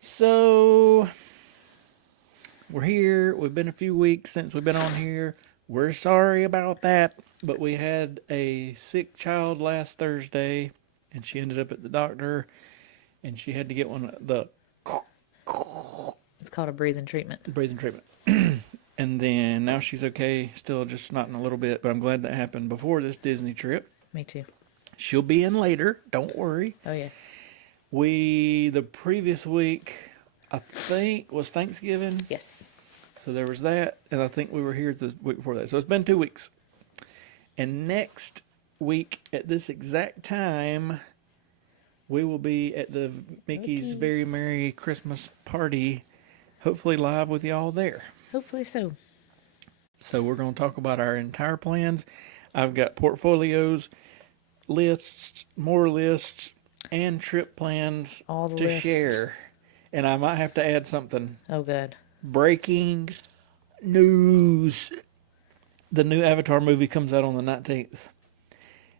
So, we're here. We've been a few weeks since we've been on here. We're sorry about that, but we had a sick child last Thursday, and she ended up at the doctor, and she had to get one of the... It's called a breathing treatment. And then now she's okay, still just snotting a little bit, but I'm glad that happened before this Disney trip. Me too. She'll be in later, don't worry. Oh, yeah. The previous week, I think, was Thanksgiving. Yes. So there was that, and I think we were here the week before that. So it's been 2 weeks. And next week, at this exact time, we will be at the Mickey's Very Merry Christmas Party, hopefully live with y'all there. Hopefully so. So we're going to talk about our entire plans. I've got portfolios, lists, more lists, and trip plans to share. And I might have to add something. Oh, good. Breaking news. The new Avatar movie comes out on the 19th.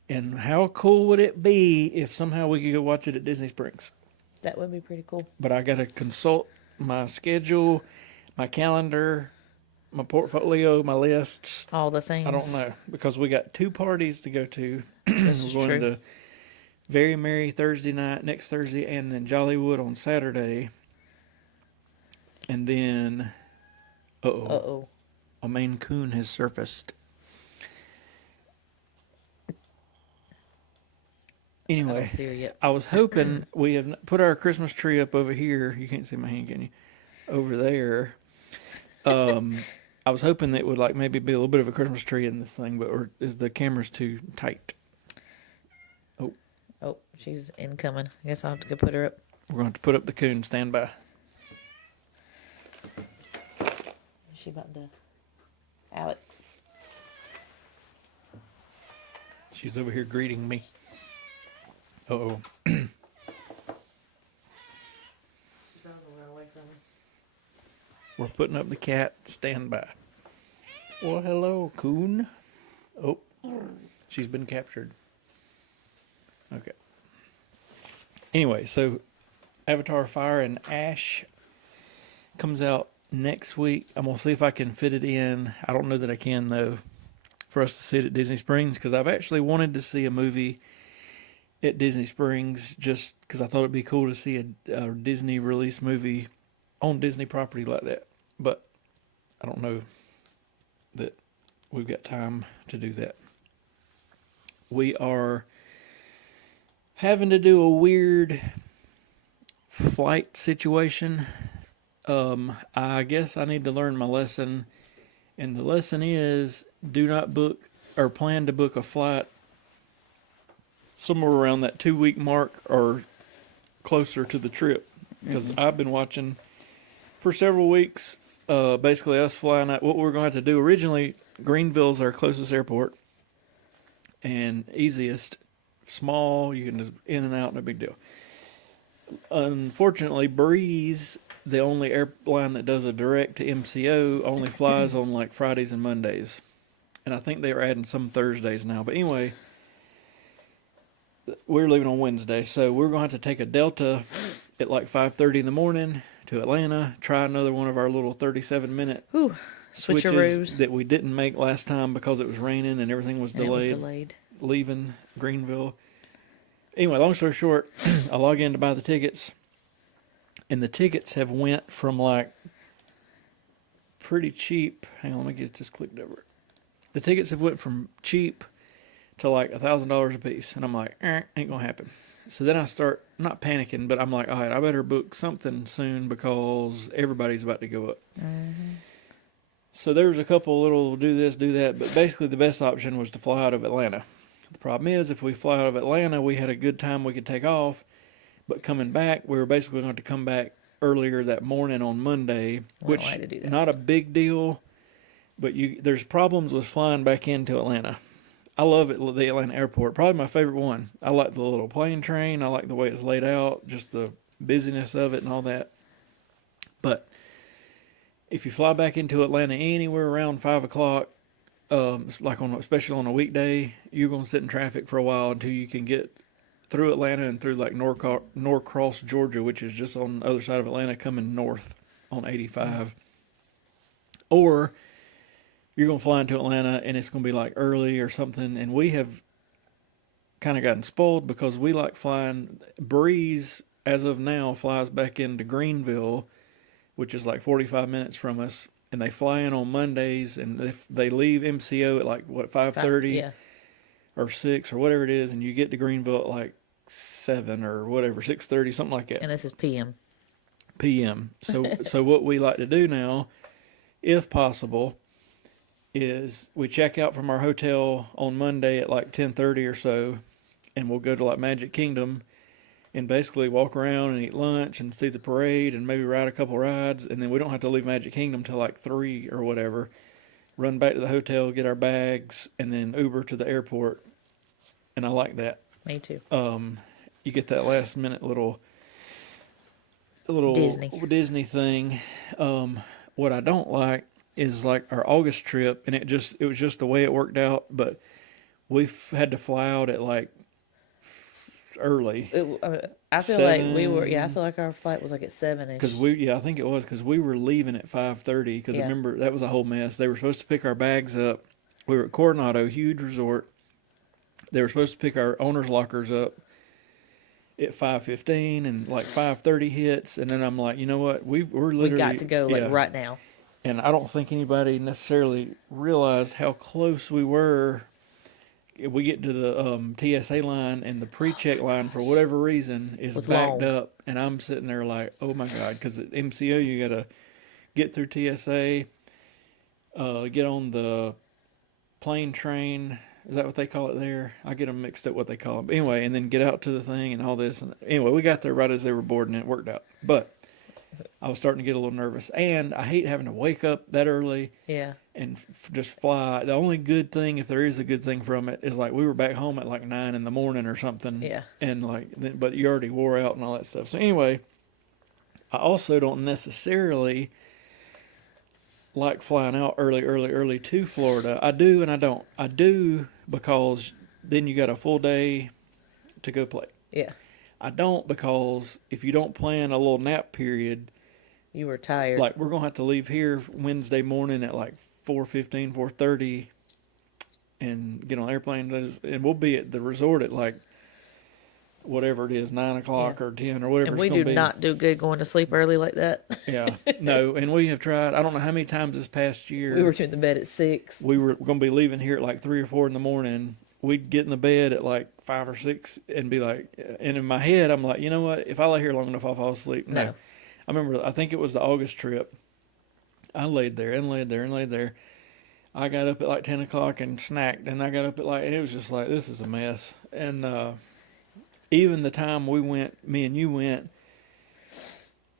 And how cool would it be if somehow we could go watch it at Disney Springs? That would be pretty cool. But I got to consult my schedule, my calendar, my portfolio, my lists. All the things. I don't know, because we got 2 parties to go to. This is We're going true. to Very Merry Thursday night, next Thursday, and then Jollywood on Saturday. And then, a Maine Coon has surfaced. Anyway, I don't see her yet. I was hoping we have put our Christmas tree up over here. You can't see my hand, can you? Over there. I was hoping that it would like maybe be a little bit of a Christmas tree in this thing, but is the camera's too tight? Oh, she's incoming. I guess I'll have to go put her up. We're going to have to put up the coon. Stand by. Is she about to... Alex. She's over here greeting me. Uh-oh. We're putting up the cat. Stand by. Well, hello, coon. Oh, she's been captured. Okay. Anyway, so Avatar Fire and Ash comes out next week. I'm going to see if I can fit it in. I don't know that I can, though, for us to see it at Disney Springs, because I've actually wanted to see a movie at Disney Springs just because I thought it'd be cool to see a Disney release movie on Disney property like that. But I don't know that we've got time to do that. We are having to do a weird flight situation. I guess I need to learn my lesson. And the lesson is, do not book or plan to book a flight somewhere around that 2-week mark or closer to the trip. Because I've been watching for several weeks, basically us flying out. What we're going to have to do originally, Greenville's our closest airport and easiest. Small, you can just in and out, no big deal. Unfortunately, Breeze, the only airline that does a direct to MCO, only flies on like Fridays and Mondays. And I think they are adding some Thursdays now. But anyway, we're leaving on Wednesday, so we're going to have to take a Delta at like 5:30 in the morning to Atlanta, try another one of our little 37-minute switches that we didn't make last time because it was raining and everything was delayed. Leaving Greenville. Anyway, long story short, I log in to buy the tickets, and the tickets have went from like pretty cheap. Hang on, let me get this clicked over. The tickets have went from cheap to like $1,000 a piece, and I'm like, ain't gonna happen. So then I start not panicking, but I'm like, all right, I better book something soon because everybody's about to go up. Mm-hmm. So there was a couple little do this, do that, but basically the best option was to fly out of Atlanta. The problem is, if we fly out of Atlanta, we had a good time we could take off, but coming back, we were basically going to come back earlier that morning on Monday, which not a big deal, but there's problems with flying back into Atlanta. I love it, the Atlanta airport, probably my favorite one. I like the little plane train. I like the way it's laid out, just the busyness of it and all that. But if you fly back into Atlanta anywhere around 5 o'clock, like especially on a weekday, you're going to sit in traffic for a while until you can get through Atlanta and through like Norcross, Georgia, which is just on the other side of Atlanta, coming north on 85, or you're gonna fly into Atlanta and it's gonna be like early or something. And we have kind of gotten spoiled because we like flying. Breeze, as of now, flies back into Greenville, which is like 45 minutes from us, and they fly in on Mondays, and they leave MCO at like what 5:30 Yeah. or 6 or whatever it is, and you get to Greenville at like 7 or whatever, 6:30, something like that. And this is PM. PM. So what we like to do now, if possible, is we check out from our hotel on Monday at like 10:30 or so, and we'll go to like Magic Kingdom and basically walk around and eat lunch and see the parade and maybe ride a couple rides, and then we don't have to leave Magic Kingdom till like 3 or whatever. Run back to the hotel, get our bags, and then Uber to the airport. And I like that. Me too. You get that last minute little Disney thing. What I don't like is like our August trip, and it was just the way it worked out. But we've had to fly out at like early. I feel like we were. Yeah, I feel like our flight was like at 7-ish. Because I think it was because we were leaving at 5:30. Because remember that was a whole mess. They were supposed to pick our bags up. We were at Coronado, huge resort. They were supposed to pick our owner's lockers up at 5:15, and like 5:30 hits, and then I'm like, you know what? We're literally got to go like right now. And I don't think anybody necessarily realized how close we were. If we get to the TSA line, and the pre-check line for whatever reason is backed up, and I'm sitting there like, oh my god, because at MCO you gotta get through TSA, get on the plane train. Is that what they call it there? I get them mixed up what they call them. But anyway, and then get out to the thing and all this. And anyway, we got there right as they were boarding, and it worked out. But I was starting to get a little nervous, and I hate having to wake up that early. Yeah. And just fly. The only good thing, if there is a good thing from it, is like we were back home at like 9 in the morning or something. Yeah. And like, but you already wore out and all that stuff. So anyway, I also don't necessarily like flying out early to Florida. I do and I don't. I do because then you got a full day to go play. Yeah. I don't because if you don't plan a little nap period, you were tired. Like we're gonna have to leave here Wednesday morning at like 4:15, 4:30, and get on an airplane, and we'll be at the resort at like whatever it is, 9 o'clock or 10 or whatever. And we do not do good going to sleep early like that. Yeah, no, and we have tried. I don't know how many times this past year we were to the bed at 6. We were going to be leaving here at like 3 or 4 in the morning. We'd get in the bed at like 5 or 6 and be like, and in my head I'm like, you know what? If I lay here long enough, I'll fall asleep. No. I remember, I think it was the August trip. I laid there and laid there and laid there. I got up at like 10 o'clock and snacked, and I got up at like, and it was just like, this is a mess. And even the time we went, me and you went,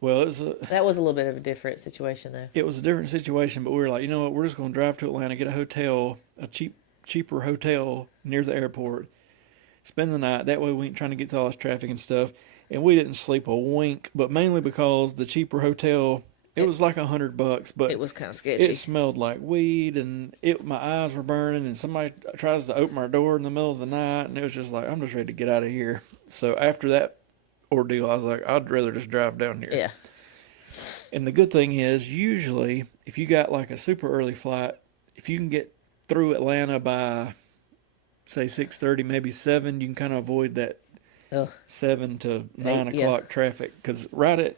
well, that was a little bit of a different situation though. It was a different situation, but we were like, you know what, we're just going to drive to Atlanta, get a hotel, a cheaper hotel near the airport, spend the night. That way we ain't trying to get to all this traffic and stuff. And we didn't sleep a wink, but mainly because the cheaper hotel, it was like $100, but it was kind of sketchy. It smelled like weed, and my eyes were burning, and somebody tries to open our door in the middle of the night, and it was just like, I'm just ready to get out of here. So after that ordeal, I was like, I'd rather just drive down here. Yeah. And the good thing is, usually, if you got like a super early flight, if you can get through Atlanta by, say, 6:30, maybe 7, you can kind of avoid that 7 to 9 o'clock traffic. Because right at,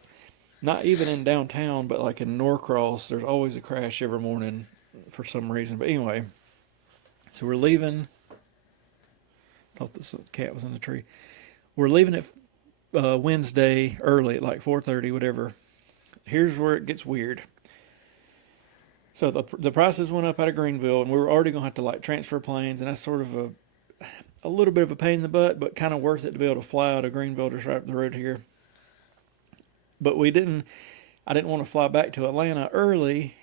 not even in downtown, but like in Norcross, there's always a crash every morning for some reason. But anyway, so we're leaving. Thought this cat was in the tree. We're leaving it Wednesday early at like 4:30, whatever. Here's where it gets weird. So the prices went up out of Greenville, and we were already going to have to like transfer planes, and that's sort of a little bit of a pain in the butt, but kind of worth it to be able to fly out of Greenville just right up the road here. But I didn't want to fly back to Atlanta early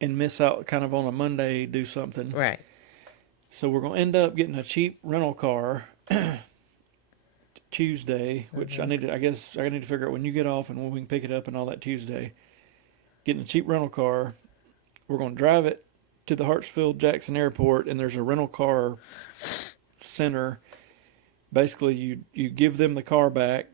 and miss out kind of on a Monday, do something. Right. So we're going to end up getting a cheap rental car Tuesday, which I need to figure out when you get off and when we can pick it up and all that Tuesday. Getting a cheap rental car. We're going to drive it to the Hartsfield-Jackson Airport, and there's a rental car center basically you give them the car back,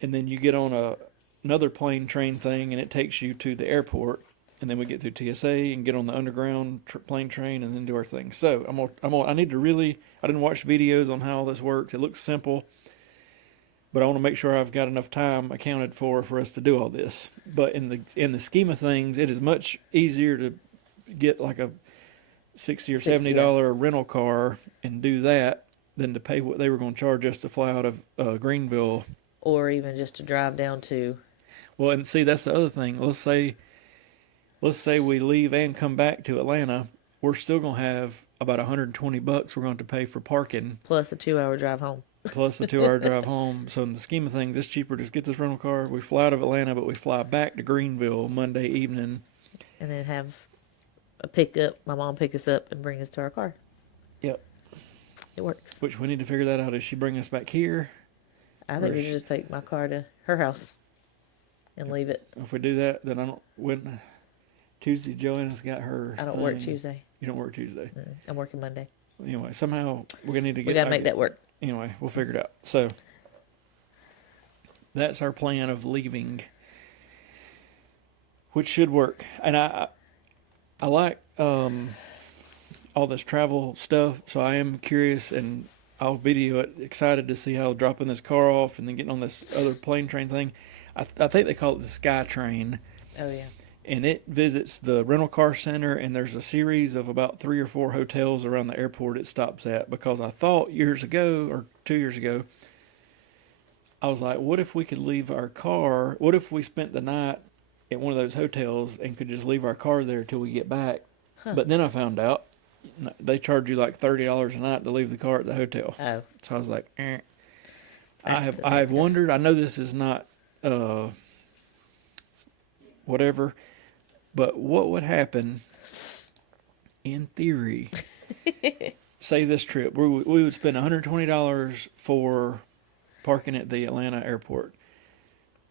and then you get on another plane train thing, and it takes you to the airport, and then we get through TSA and get on the underground plane train, and then do our thing. So I need to really. I didn't watch videos on how all this works. It looks simple, but I want to make sure I've got enough time accounted for us to do all this. But in the scheme of things, it is much easier to get like a $60 or $70 rental car and do that than to pay what they were going to charge us to fly out of Greenville, or even just to drive down to. Well, and see, that's the other thing. Let's say we leave and come back to Atlanta, we're still going to have about $120 we're going to pay for parking. Plus a 2-hour drive home. Plus a 2-hour drive home. So in the scheme of things, it's cheaper to just get this rental car. We fly out of Atlanta, but we fly back to Greenville Monday evening. And then have a pickup. My mom pick us up and bring us to our car. Yep. It works. Which we need to figure that out. Does she bring us back here? I think we should just take my car to her house and leave it. If we do that, then I don't... When Tuesday, Joanna's got her I don't thing. work Tuesday. You don't work Tuesday? I'm working Monday. Anyway, somehow we're going to need to get... We got to make that work. Anyway, we'll figure it out. So, that's our plan of leaving, which should work. And I like all this travel stuff, so I am curious, and I'll video it, excited to see how dropping this car off and then getting on this other plane train thing. I think they call it the Sky Train. Oh, yeah. And it visits the rental car center, and there's a series of about 3 or 4 hotels around the airport it stops at, because I thought years ago, or 2 years ago, I was like, what if we could leave our car, what if we spent the night at one of those hotels and could just leave our car there till we get back? Huh. But then I found out they charge you like $30 a night to leave the car at the hotel. Oh. So I was like, eh. I have wondered, I know this is not whatever, but what would happen, in theory, say this trip, we would spend $120 for parking at the Atlanta airport.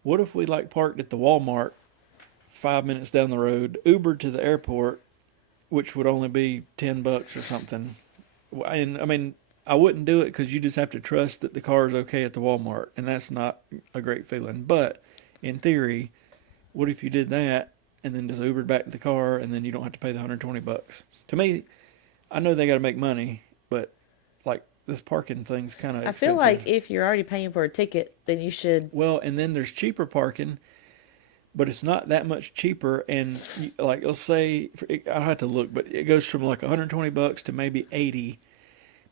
What if we parked at the Walmart 5 minutes down the road, Ubered to the airport, which would only be $10 or something? And I mean, I wouldn't do it because you just have to trust that the car is okay at the Walmart, and that's not a great feeling. But in theory, what if you did that and then just Ubered back to the car, and then you don't have to pay the $120? To me, I know they got to make money, but this parking thing's kind of expensive. I feel like if you're already paying for a ticket, then you should. Well, and then there's cheaper parking, but it's not that much cheaper. And let's say, I have to look, but it goes from $120 to maybe $80.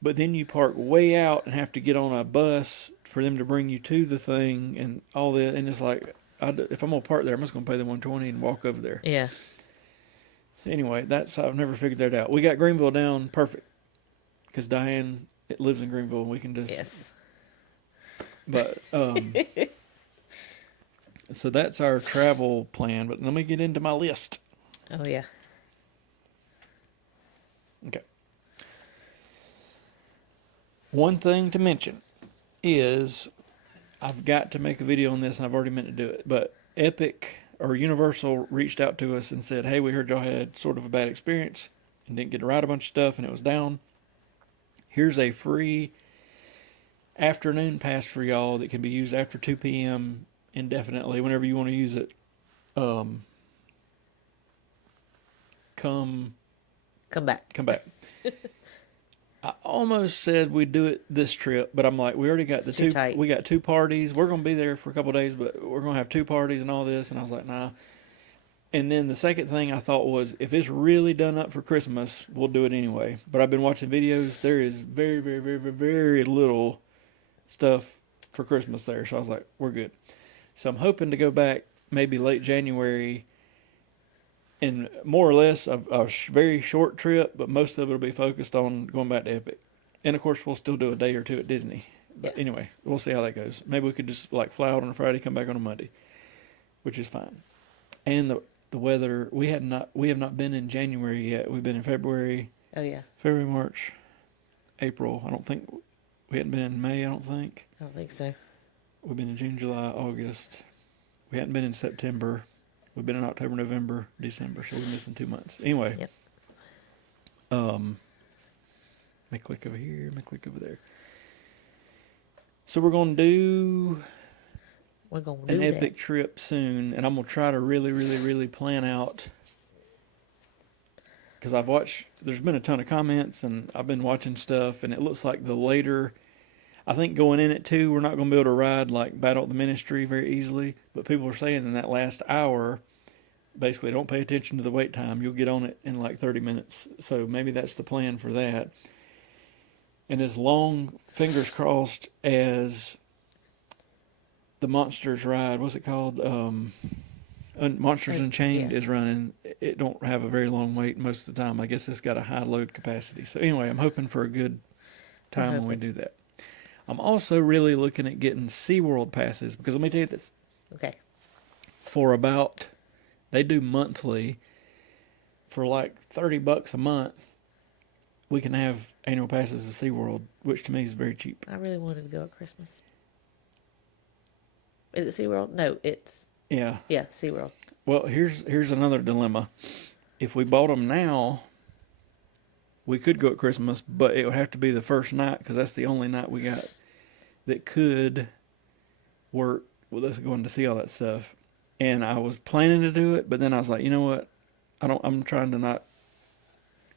But then you park way out and have to get on a bus for them to bring you to the thing and all that. And it's like, if I'm gonna park there, I'm just gonna pay the $120 and walk over there. Yeah. Anyway, I've never figured that out. We got Greenville down perfect because Diane lives in Greenville, and we can just... Yes. But, so that's our travel plan, but let me get into my list. Oh, yeah. Okay. One thing to mention is I've got to make a video on this, and I've already meant to do it, but Epic or Universal reached out to us and said, hey, we heard y'all had sort of a bad experience and didn't get to ride a bunch of stuff, and it was down. Here's a free afternoon pass for y'all that can be used after 2 p.m. indefinitely, whenever you want to use it. Come back. I almost said we'd do it this trip, but I'm like, we already got It's too tight. We got 2 parties. We're going to be there for a couple of days, but we're going to have 2 parties and all this. And I was like, nah. And then the second thing I thought was, if it's really done up for Christmas, we'll do it anyway. But I've been watching videos. There is very, very, very, very, very little stuff for Christmas there. So I was like, we're good. So I'm hoping to go back maybe late January, and more or less a very short trip, but most of it will be focused on going back to Epic. And of course, we'll still do a day or 2 at Disney. But anyway, we'll see how that goes. Maybe we could just fly out on a Friday, come back on a Monday, which is fine. And the weather, we have not been in January yet. We've been in February. Oh, yeah. February, March, April. We hadn't been in May, I don't think. I don't think so. We've been in June, July, August. We hadn't been in September. We've been in October, November, December, so we're missing 2 months. Anyway. Yep. May click over here, may click over there. So we're going to do We're gonna an do epic trip soon, and I'm going to try to really, really, really plan out. Because I've watched, there's been a ton of comments, and I've been watching stuff, and it looks like the later, I think going in at 2, we're not going to be able to ride like Battle at the Ministry very easily. But people are saying in that last hour, basically don't pay attention to the wait time. You'll get on it in like 30 minutes. So maybe that's the plan for that. And as long, fingers crossed, as the Monsters ride, what's it called? Monsters Unchained yeah. is running. It don't have a very long wait most of the time. I guess it's got a high load capacity. So anyway, I'm hoping for a good time when we do that. I'm also really looking at getting SeaWorld passes because let me tell you this. Okay. For about, they do monthly, for like $30 a month, we can have annual passes to SeaWorld, which to me is very cheap. I really wanted to go at Christmas. Is it SeaWorld? No, it's Yeah. SeaWorld. Well, here's another dilemma. If we bought them now, we could go at Christmas, but it would have to be the first night because that's the only night we got that could work with us going to see all that stuff. And I was planning to do it, but then I was like, you know what? I'm trying to not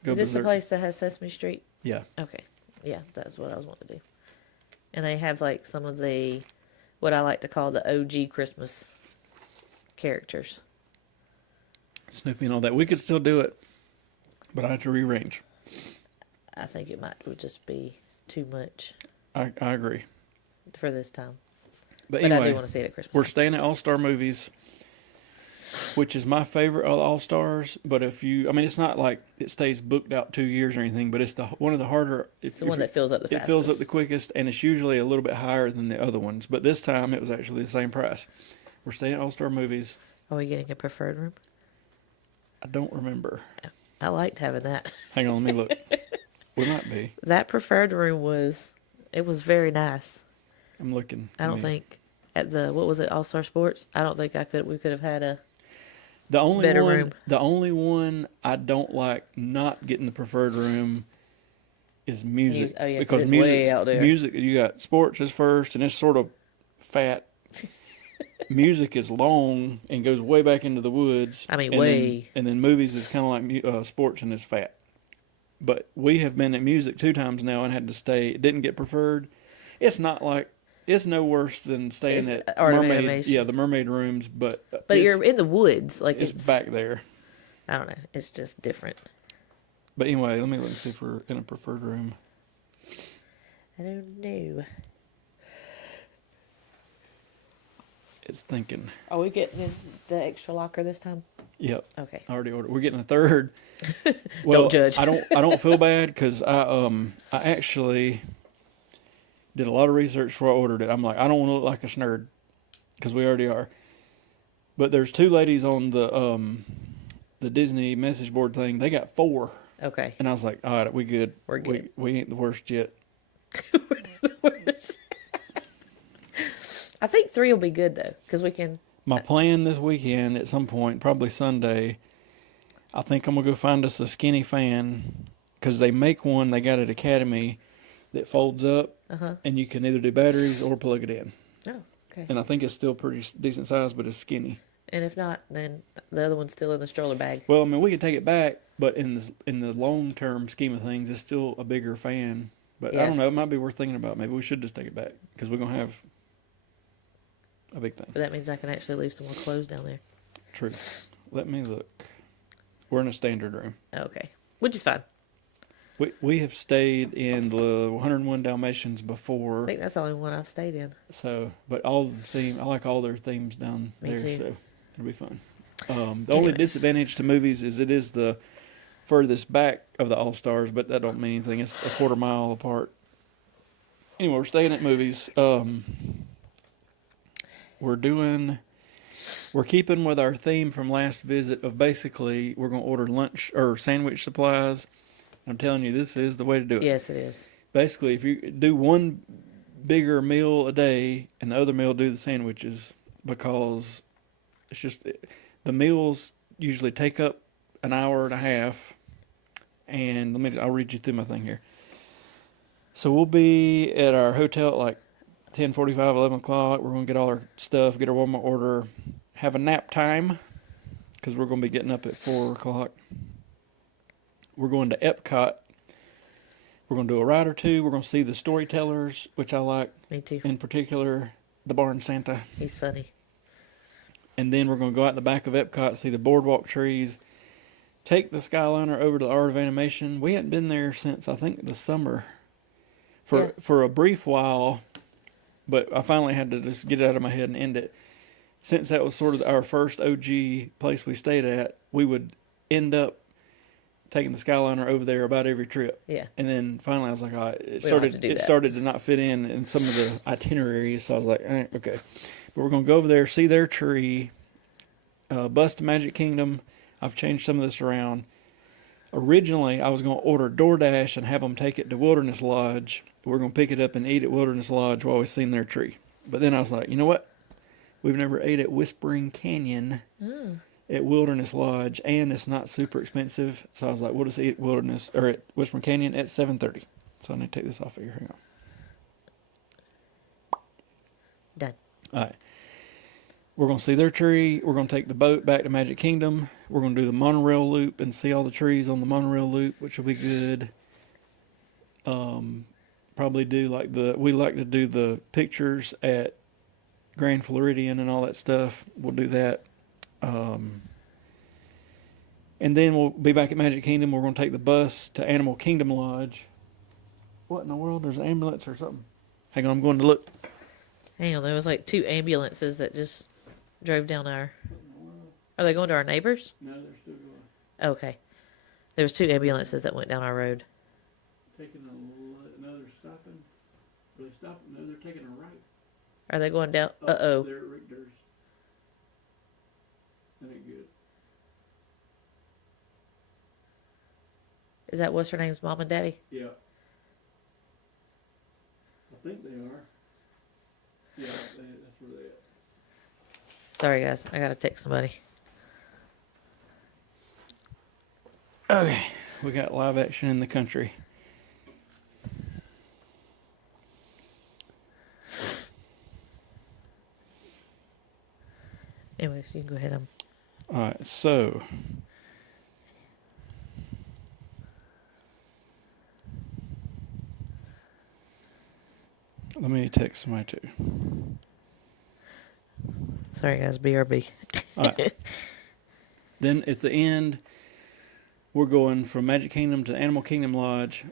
go. Is this berserk. the place that has Sesame Street? Yeah. Okay. Yeah, that's what I was wanting to do. And they have like some of the, what I like to call the OG Christmas characters. Snoopy and all that. We could still do it, but I have to rearrange. I think it would just be too much I agree. for this time. But I anyway, do want to see it at Christmas. we're staying at All Star Movies, which is my favorite of the All Stars. But it's not like it stays booked out 2 years or anything, but it's one of the harder. It's the one that fills up the fastest. It fills up the quickest, and it's usually a little bit higher than the other ones. But this time, it was actually the same price. We're staying at All Star Movies. Are we getting a preferred room? I don't remember. I liked having that. Hang on, let me look. We might be. That preferred room was very nice. I'm looking. I don't think at the, what was it, All Star Sports? I don't think we could have had a better room. The only one I don't like not getting the preferred room is music. Oh yeah, because it's music, way out there. Music, you got sports is first, and it's sort of fat. Music is long and goes way back into the woods. I mean, and then movies is kind of like sports and is fat. But we have been at music 2 times now and had to stay. It didn't get preferred. It's not like, it's no worse than staying at Mermaid. Yeah, the Mermaid rooms, but you're in the woods, like it's back there. I don't know. It's just different. But anyway, let me look and see if we're in a preferred room. I don't know. It's thinking. Are we getting the extra locker this time? Yep. Okay. I already ordered. We're getting a third. Well, don't judge. I don't feel bad because I actually did a lot of research before I ordered it. I'm like, I don't want to look like a snerd because we already are. But there's 2 ladies on the Disney message board thing. They got 4. Okay. And I was like, all right, we good. We're good. We ain't the worst yet. We're the worst. I think 3 will be good though, because we can. My plan this weekend at some point, probably Sunday, I think I'm going to go find us a skinny fan because they make one, they got at Academy, that folds up and you can either do batteries or plug it in. Oh, okay. And I think it's still pretty decent size, but it's skinny. And if not, then the other one's still in the stroller bag. Well, I mean, we could take it back, but in the long-term scheme of things, it's still a bigger fan. But I don't know, it might be worth thinking about. Maybe we should just take it back because we're going to have a big thing. But that means I can actually leave some more clothes down there. True. Let me look. We're in a standard room. Okay. Which is fine. We have stayed in the 101 Dalmatians before. I think that's the only one I've stayed in. So, but all the theme, I like all their themes down Me there, too. so it'll be fun. The only disadvantage to movies is it is the furthest back of the All Stars, but that don't mean anything. It's a quarter mile apart. Anyway, we're staying at movies. We're keeping with our theme from last visit of basically we're going to order lunch or sandwich supplies. I'm telling you, this is the way to do it. Yes, it is. Basically, if you do one bigger meal a day and the other meal do the sandwiches, because it's just the meals usually take up an hour and a half. And I'll read you through my thing here. So we'll be at our hotel at like 10:45, 11 o'clock. We're going to get all our stuff, get our Walmart order, have a nap time because we're going to be getting up at 4 o'clock. We're going to EPCOT. We're going to do a ride or two. We're going to see the storytellers, which I like. Me too. In particular, the Barn Santa. He's funny. And then we're going to go out the back of EPCOT, see the boardwalk trees, take the Skyliner over to the Art of Animation. We hadn't been there since, I think, the summer for a brief while, but I finally had to just get it out of my head and end it. Since that was sort of our first OG place we stayed at, we would end up taking the Skyliner over there about every trip. Yeah. And then finally I was like, all right, it that. started to not fit in some of the itineraries, so I was like, okay. But we're going to go over there, see their tree, bus to Magic Kingdom. I've changed some of this around. Originally, I was going to order DoorDash and have them take it to Wilderness Lodge. We're going to pick it up and eat at Wilderness Lodge while we're seeing their tree. But then I was like, you know what? We've never ate at Whispering Canyon at Wilderness Lodge, and it's not super expensive. So I was like, we'll just eat at at Whispering Canyon at 7:30. So I need to take this off of here. Hang on. Done. All right. We're going to see their tree. We're going to take the boat back to Magic Kingdom. We're going to do the monorail loop and see all the trees on the monorail loop, which will be good. Probably do we like to do the pictures at Grand Floridian and all that stuff. We'll do that. And then we'll be back at Magic Kingdom. We're going to take the bus to Animal Kingdom Lodge. What in the world? There's an ambulance or something. Hang on, I'm going to look. Hang on, there was like 2 ambulances that just drove down our... Are they going to our neighbors? No, they're still going. Okay. There was 2 ambulances that went down our road. Taking no, they're stopping. Are they stopping? No, they're taking a right. Are they going down? They're at Uh-oh. Richter's. That ain't good. Is that what's her name's mom and daddy? Yeah. I think they are. Yeah, that's where they at. Sorry, guys. I got to text somebody. Okay. We got live action in the country. Anyways, you can go ahead. All right, so let me text somebody too. Sorry, guys. BRB. All right. Then at the end, we're going from Magic Kingdom to Animal Kingdom Lodge.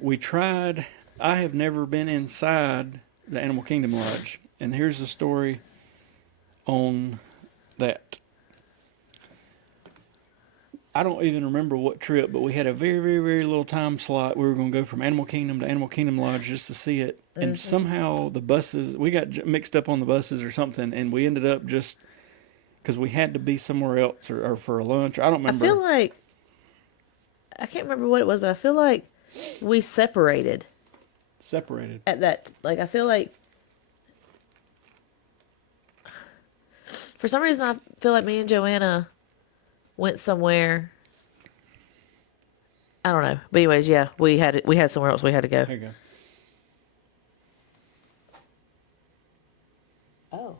I have never been inside the Animal Kingdom Lodge. And here's the story on that. I don't even remember what trip, but we had a very, very, very little time slot. We were going to go from Animal Kingdom to Animal Kingdom Lodge just to see it. Mm-hmm. And somehow we got mixed up on the buses or something, and we ended up just, because we had to be somewhere else or for a lunch. I don't remember. I feel like, I can't remember what it was, but I feel like we separated. At that, like, I feel like, for some reason, I feel like me and Joanna went somewhere. I don't know. But anyways, yeah, we had somewhere else we had to go. There you go. Oh.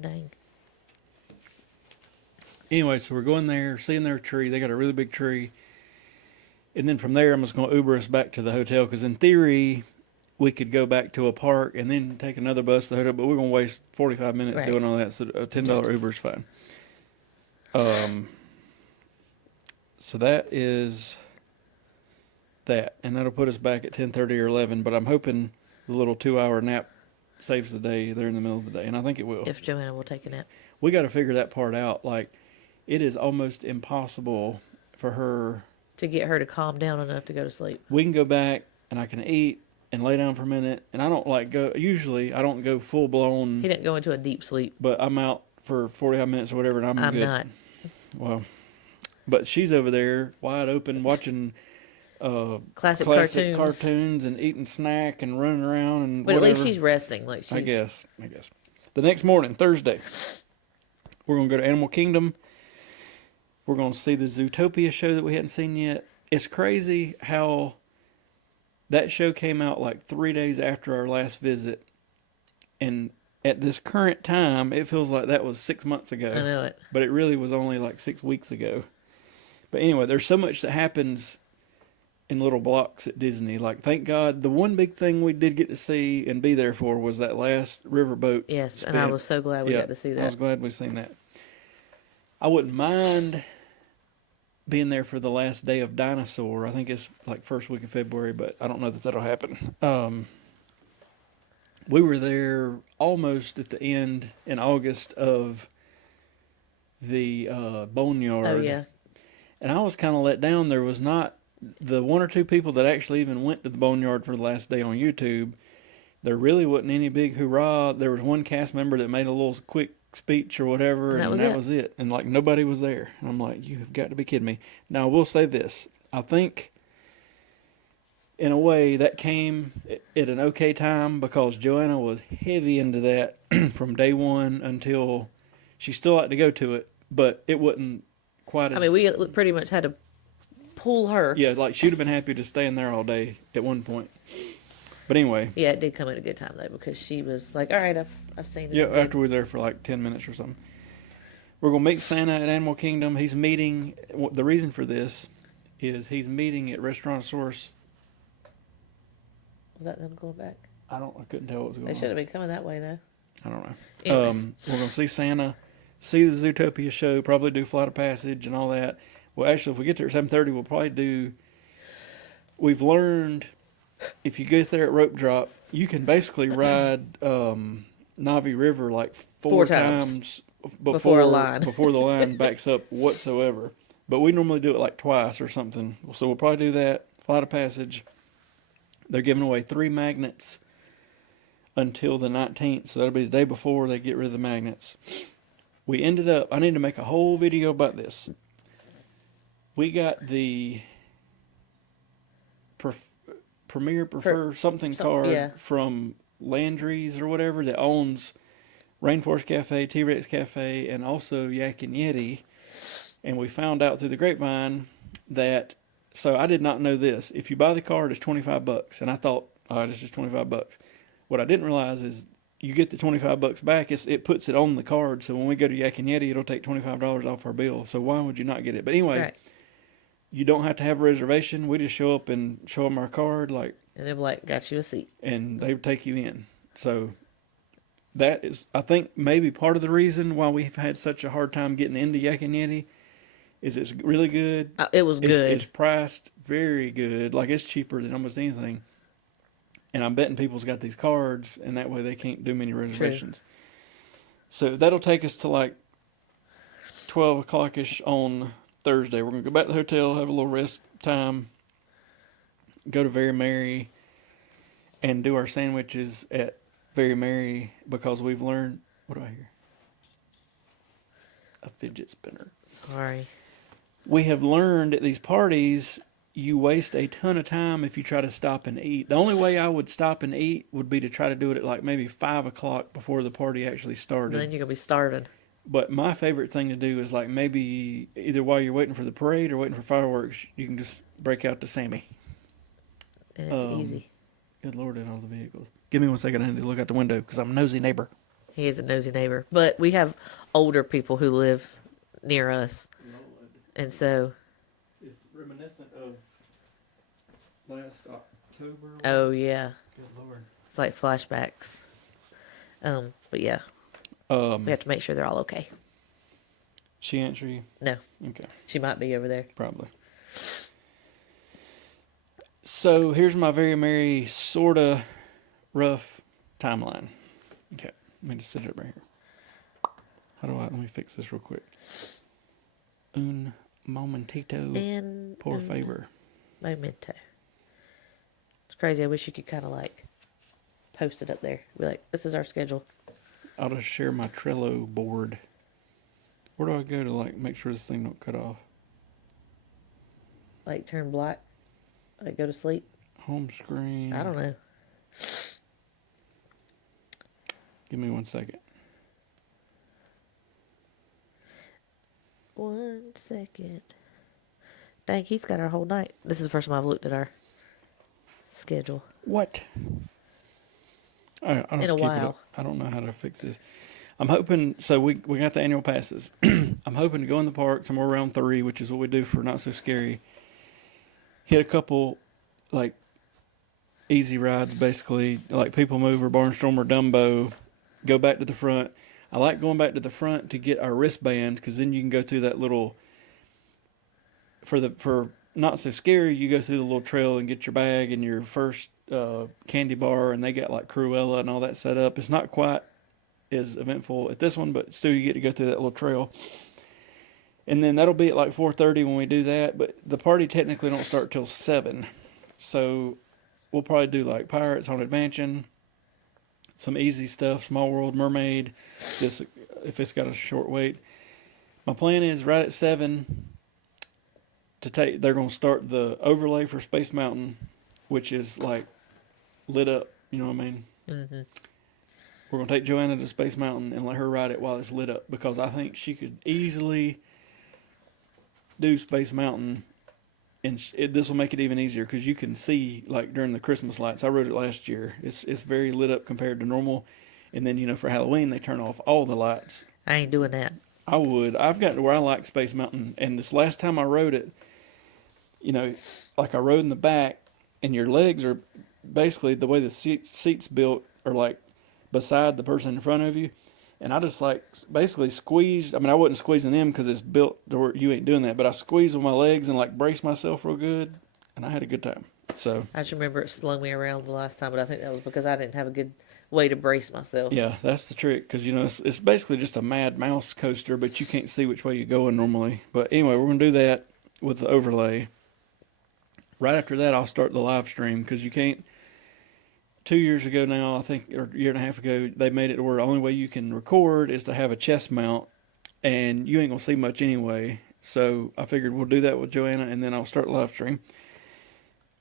Dang. Anyway, so we're going there, seeing their tree. They got a really big tree. And then from there, I'm just going to Uber us back to the hotel, because in theory, we could go back to a park and then take another bus to the hotel, but we're going to waste 45 minutes doing all that, so a $10 Uber is fine. So that is that, and that'll put us back at 10:30 or 11, but I'm hoping the little 2-hour nap saves the day there in the middle of the day, and I think it will. If Joanna will take a nap. We got to figure that part out. Like, it is almost impossible for her to get her to calm down enough to go to sleep. We can go back and I can eat and lay down for a minute, and I don't usually I don't go full blown. He didn't go into a deep sleep. But I'm out for 45 minutes or whatever, and I'm good. Not. Well, but she's over there wide open watching classic cartoons and eating snack and running around and but whatever. At least she's resting. Like, she's... I guess. The next morning, Thursday, we're going to go to Animal Kingdom. We're going to see the Zootopia show that we hadn't seen yet. It's crazy how that show came out like 3 days after our last visit. And at this current time, it feels like that was 6 months ago. I know it. But it really was only like 6 weeks ago. But anyway, there's so much that happens in little blocks at Disney. Like, thank God, the one big thing we did get to see and be there for was that last riverboat. Yes, spin. and I was so glad we got to see that. I was glad we seen that. I wouldn't mind being there for the last day of Dinosaur. I think it's like first week of February, but I don't know that that'll happen. We were there almost at the end in August of the Boneyard. Oh, yeah. And I was kind of let down. There was not the one or two people that actually even went to the Boneyard for the last day on YouTube. There really wasn't any big hoorah. There was one cast member that made a little quick speech or whatever, and that was it. And like nobody was there. And I'm like, you have got to be kidding me. Now, I will say this. I think in a way that came at an okay time because Joanna was heavy into that from day one until she still liked to go to it, but it wasn't quite as... I mean, we pretty much had to pull her. Yeah, like she'd have been happy to stay in there all day at one point. But anyway. Yeah, it did come at a good time, though, because she was like, all right, I've seen it. Yeah, after we were there for like 10 minutes or something. We're going to meet Santa at Animal Kingdom. He's meeting... The reason for this is he's meeting at Restaurantosaurus. Was that them going back? I couldn't tell what was going on. They should have been coming that way, though. I don't know. Anyways. We're going to see Santa, see the Zootopia show, probably do Flight of Passage and all that. Well, actually, if we get there at 7:30, we'll probably do... We've learned... If you get there at Rope Drop, you can basically ride Navi River like four times before a line. before the line backs up whatsoever. But we normally do it like twice or something. So we'll probably do that. Flight of Passage. They're giving away 3 magnets until the 19th. So that'll be the day before they get rid of the magnets. We ended up... I need to make a whole video about this. We got the... Premier Prefer something card from Landry's or whatever that owns Rainforest Cafe, T-Rex Cafe, and also Yak and Yeti. And we found out through the grapevine that, so I did not know this. If you buy the card, it's $25, and I thought, all right, it's just $25. What I didn't realize is you get the $25 back. It puts it on the card, so when we go to Yak and Yeti, it'll take $25 off our bill. So why would you not get it? But anyway. Right. You don't have to have a reservation. We just show up and show them our card, and they're like, got you a seat, and they take you in. So that is, I think, maybe part of the reason why we've had such a hard time getting into Yak and Yeti is it's really good. It was good. It's priced very good. Like it's cheaper than almost anything. And I'm betting people's got these cards, and that way they can't do many reservations. True. So that'll take us to like 12 o'clock-ish on Thursday. We're going to go back to the hotel, have a little rest time, go to Very Merry, and do our sandwiches at Very Merry because we've learned... What do I hear? A fidget spinner. Sorry. We have learned at these parties, you waste a ton of time if you try to stop and eat. The only way I would stop and eat would be to try to do it at like maybe 5 o'clock before the party actually started. But then you're going to be starving. But my favorite thing to do is like maybe either while you're waiting for the parade or waiting for fireworks, you can just break out to Sammy. And it's easy. Good Lord, in all the vehicles. Give me 1 second. I need to look out the window because I'm a nosy neighbor. He is a nosy neighbor. But we have older people who live near us. Lord. And so... It's reminiscent of last October. Oh, yeah. Good Lord. It's like flashbacks. But yeah. We have to make sure they're all okay. She answer you? No. Okay. She might be over there. Probably. So here's my Very Merry, sort of rough timeline. Okay. Let me just set it up right here. Let me fix this real quick. Un momentito. And por favor. Momento. It's crazy. I wish you could kind of like post it up there. Be like, this is our schedule. I'll just share my Trello board. Where do I go to like make sure this thing don't cut off? Like turn black? Like go to sleep? Home screen. I don't know. Give me 1 second. 1 second. Dang, he's got our whole night. This is the first time I've looked at our schedule. What? I'll In just a keep it while. up. I don't know how to fix this. I'm hoping, so we got the annual passes. I'm hoping to go in the park somewhere around 3, which is what we do for Not So Scary. Hit a couple, like, easy rides, basically, like People Mover, Barnstormer, Dumbo. Go back to the front. I like going back to the front to get our wristband, because then you can go through that little, for Not So Scary, you go through the little trail and get your bag and your first candy bar, and they got like Cruella and all that set up. It's not quite as eventful at this one, but still you get to go through that little trail. And then that'll be at like 4:30 when we do that, but the party technically don't start till 7. So we'll probably do like Pirates, Haunted Mansion, some easy stuff, Small World, Mermaid, just if it's got a short wait. My plan is right at 7 they're going to start the overlay for Space Mountain, which is like lit up, you know what I mean? Mm-hmm. We're going to take Joanna to Space Mountain and let her ride it while it's lit up, because I think she could easily do Space Mountain, and this will make it even easier because you can see, like, during the Christmas lights. I rode it last year. It's very lit up compared to normal, and then, you know, for Halloween they turn off all the lights. I ain't doing that. I would. I've gotten to where I like Space Mountain, and this last time I rode it, you know, like I rode in the back, and your legs are basically the way the seats built are like beside the person in front of you, and I just like basically squeezed. I mean, I wasn't squeezing them because it's built to where you ain't doing that, but I squeezed with my legs and like braced myself real good, and I had a good time. So I just remember it slowed me around the last time, but I think that was because I didn't have a good way to brace myself. yeah, that's the trick, because, you know, it's basically just a Mad Mouse coaster, but you can't see which way you're going normally. But anyway, we're gonna do that with the overlay. Right after that, I'll start the live stream, because you can't. 2 years ago now, I think, or a year and a half ago, they made it to where the only way you can record is to have a chest mount, and you ain't gonna see much anyway. So I figured we'll do that with Joanna, and then I'll start the live stream.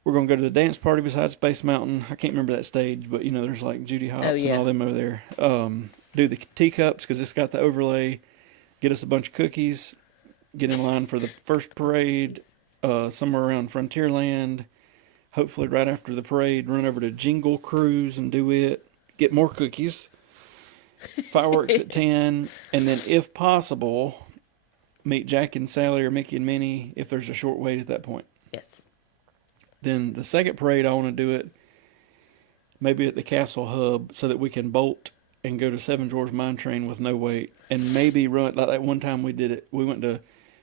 We're gonna go to the dance party beside Space Mountain. I can't remember that stage, but, you know, there's like Judy Hopps and all them over there. Do the teacups, because it's got the overlay. Get us a bunch of cookies. Get in line for the first parade. Somewhere around Frontierland. Hopefully right after the parade, run over to Jingle Cruise and do it. Get more cookies. Fireworks at 10. And then, if possible, meet Jack and Sally or Mickey and Minnie if there's a short wait at that point. Yes. Then the second parade, I want to do it maybe at the Castle Hub, so that we can bolt and go to Seven Dwarfs Mine Train with no wait. And maybe run, like that one time we did it. We went to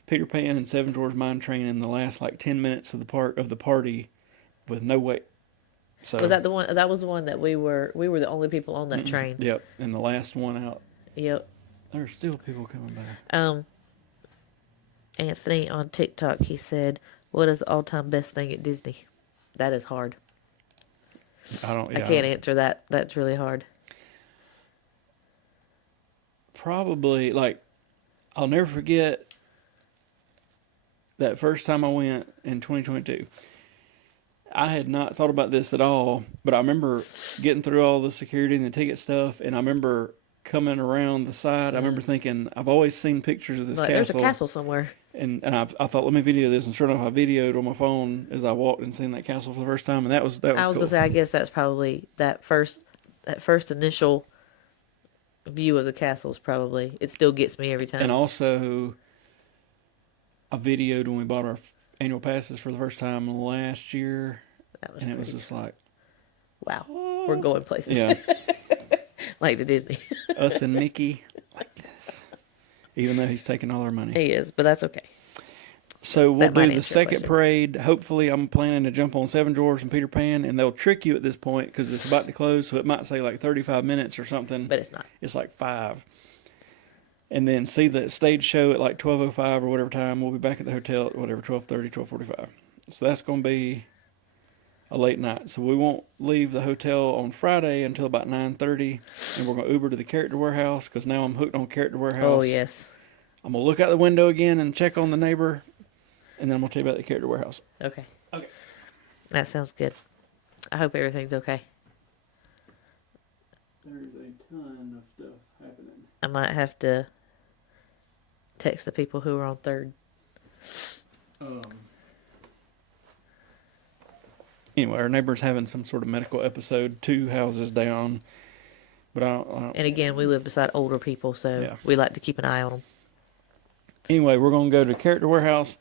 Peter Pan and Seven Dwarfs Mine Train in the last like 10 minutes of the party with no wait. So Was that the one? That was the one that we were the only people on that train. Yep, and the last one out. Yep. There's still people coming by. Anthony on TikTok, he said, "What is the all-time best thing at Disney?" That is hard. I can't answer that. That's really hard. Probably, like, I'll never forget that first time I went in 2022. I had not thought about this at all, but I remember getting through all the security and the ticket stuff, and I remember coming around the side. I remember thinking, I've always seen pictures of this castle. There's a castle somewhere. And I thought, let me video this, and sure enough, I videoed on my phone as I walked and seen that castle for the first time, and that was I was cool. gonna say, I guess that's probably that first initial view of the castle is probably, it still gets me every time. And also, I videoed when we bought our annual passes for the first time last year, and it was just like, wow, we're going places. Yeah. Like to Disney. Us and Mickey, like this. Even though he's taking all our money. He is, but that's okay. So we'll do the second question. parade. Hopefully, I'm planning to jump on Seven Dwarfs and Peter Pan, and they'll trick you at this point because it's about to close, so it might say like 35 minutes or something. But it's not. It's like 5. And then see the stage show at like 12:05 or whatever time. We'll be back at the hotel at whatever, 12:30, 12:45. So that's going to be a late night. So we won't leave the hotel on Friday until about 9:30, and we're going to Uber to the Character Warehouse because now I'm hooked on Character Warehouse. Oh, yes. I'm going to look out the window again and check on the neighbor, and then I'm going to tell you about the Character Warehouse. Okay. Okay. That sounds good. I hope everything's okay. There's a ton of stuff happening. I might have to text the people who are on third. Anyway, our neighbor's having some sort of medical episode 2 houses down. But I don't. And again, we live beside older people, so we like to keep an eye on them. Anyway, we're going to go to Character Warehouse.